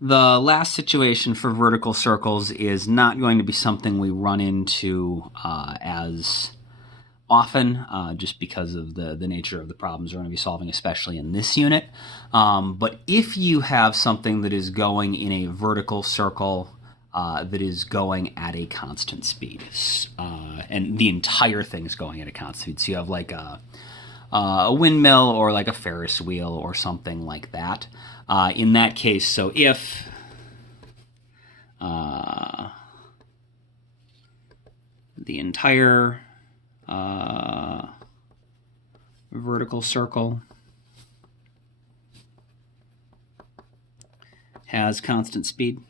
The last situation for vertical circles is not going to be something we run into as often, just because of the nature of the problems we're going to be solving, especially in this unit. But if you have something that is going in a vertical circle that is going at a constant speed, and the entire thing is going at a constant speed, so you have like a windmill or like a Ferris wheel or something like that. In that case, so if the entire vertical circle has constant speed.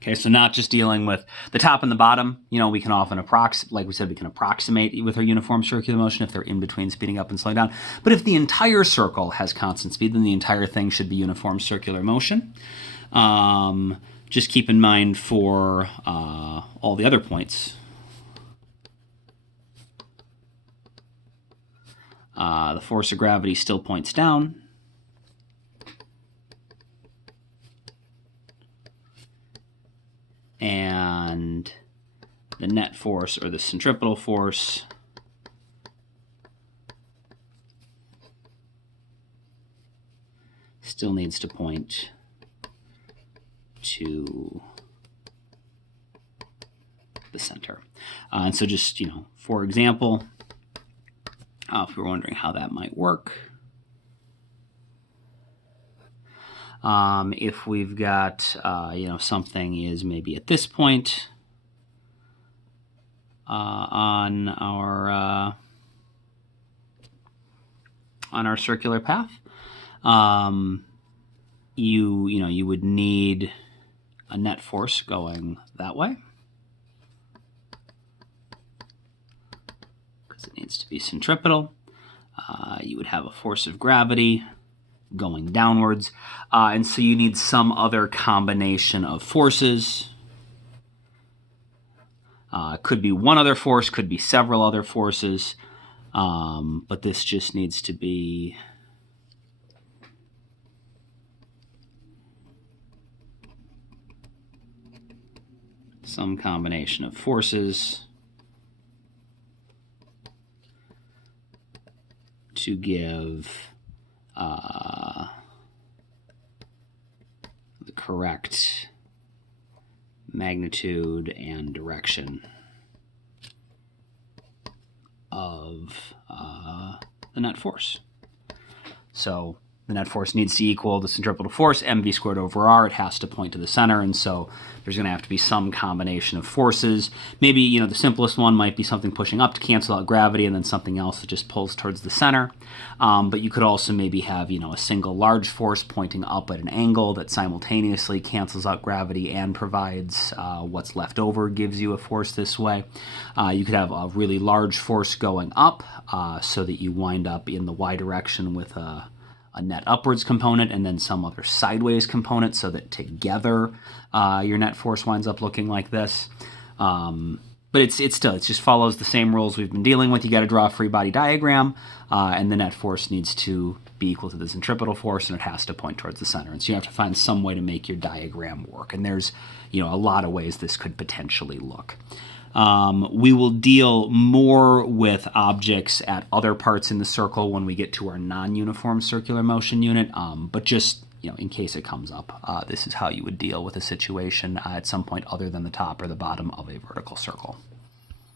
Okay, so not just dealing with the top and the bottom. We can often like we said, we can approximate with our uniform circular motion if they're in between speeding up and slowing down. But if the entire circle has constant speed, then the entire thing should be uniform circular motion. Just keep in mind for all the other points, the force of gravity still points down. And the net force, or the centripetal force, still needs to point to the center. And so just, for example, if you're wondering how that might work, if we've got, something is maybe at this point on our circular path, you would need a net force going that way, because it needs to be centripetal. You would have a force of gravity going downwards, and so you need some other combination of forces. Could be one other force, could be several other forces, but this just needs to be some combination of forces to give the correct magnitude and direction of the net force. So the net force needs to equal the centripetal force, mv squared over r. It has to point to the center, and so there's going to have to be some combination of forces. Maybe, the simplest one might be something pushing up to cancel out gravity, and then something else that just pulls towards the center. But you could also maybe have, a single large force pointing up at an angle that simultaneously cancels out gravity and provides what's left over, gives you a force this way. You could have a really large force going up, so that you wind up in the y direction with a net upwards component and then some other sideways component, so that together your net force winds up looking like this. But it just follows the same rules we've been dealing with. You got to draw a free body diagram, and the net force needs to be equal to the centripetal force, and it has to point towards the center. And so you have to find some way to make your diagram work. And there's a lot of ways this could potentially look. We will deal more with objects at other parts in the circle when we get to our non-uniform circular motion unit, but just in case it comes up, this is how you would deal with a situation at some point other than the top or the bottom of a vertical circle.